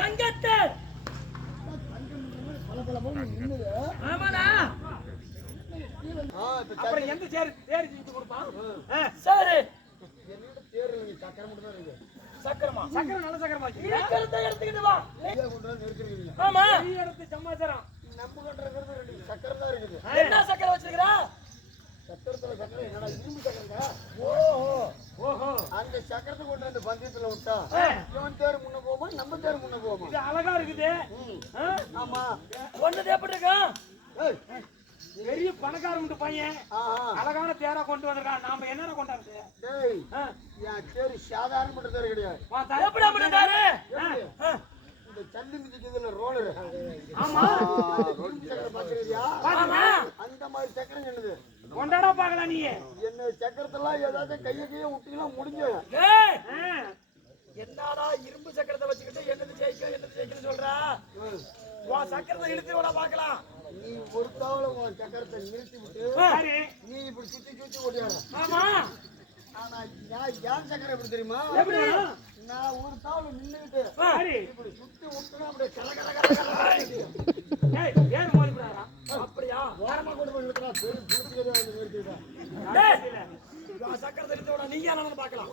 தங்கத்தை ஆமாடா. அப்புறம் எந்த சேர் தேர் ஜீவித்து கொடுப்பான். சரி சக்கரை மட்டும் தான் இருக்கு. சக்கரமா? சக்கரை நல்ல சக்கரமா இருக்கிறத எடுத்துக்கிட்டு வா. ஆமா நீ எடுத்து சமாச்சாரம் நம்ம கட்டுறது ரெண்டு சக்கரை தான் இருக்குது. என்ன சக்கரை வச்சிருக்கா? சக்கரத்துல சக்கரை என்னடா இரும்பு சக்கரைடா. ஓஹோ ஓஹோ. அந்த சக்கரத்தை கொண்டு வந்து பந்தயத்துல விட்டா இவன் தேர் முன்ன போமா நம்ம தேர் முன்ன போமா. இது அழகா இருக்குது. ஆமா ஒண்ணு எப்படி இருக்கா? ஏய் பெரிய பணக்காரங்க பையன் அழகான தேரா கொண்டு வந்திருக்கான். நாம என்னென்ன கொண்டாந்து? டேய் என் தேர் சாதாரண தேர் கிடையாது. எப்படி அப்படின்றாரு? இந்த சல்லி மிதிக்கிறதுல ரோலர். ஆமா சக்கரை பாக்குறியா? அந்த மாதிரி சக்கரம் என்னது கொண்டாடா பாக்கலாம். நீ என்ன சக்கரத்தெல்லாம் ஏதாவது கையை விட்டீங்கன்னா முடிஞ்சு. என்னடா இரும்பு சக்கரத்தை வச்சுக்கிட்டு என்னது ஜெயிக்கணும் சொல்றா? உன் சக்கரத்தை இழுத்து விட பாக்கலாம். நீ ஒரு தாவல உன் சக்கரத்தை நிறுத்தி விட்டு நீ இப்படி சுத்தி ஓடியாட. ஆமா ஆனா நான் ஏன் சக்கரம் எப்படி தெரியுமா? நான் ஒரு தாவல நின்னுட்டு இப்படி சுத்தி விட்டுனா அப்படியே அப்படியா? ஓரமா கொண்டு போய் நிறுத்தா பெரிய நிறுத்திதான் சக்கரத்தை இழுத்து விட நீங்க என்ன பாக்கலாம்.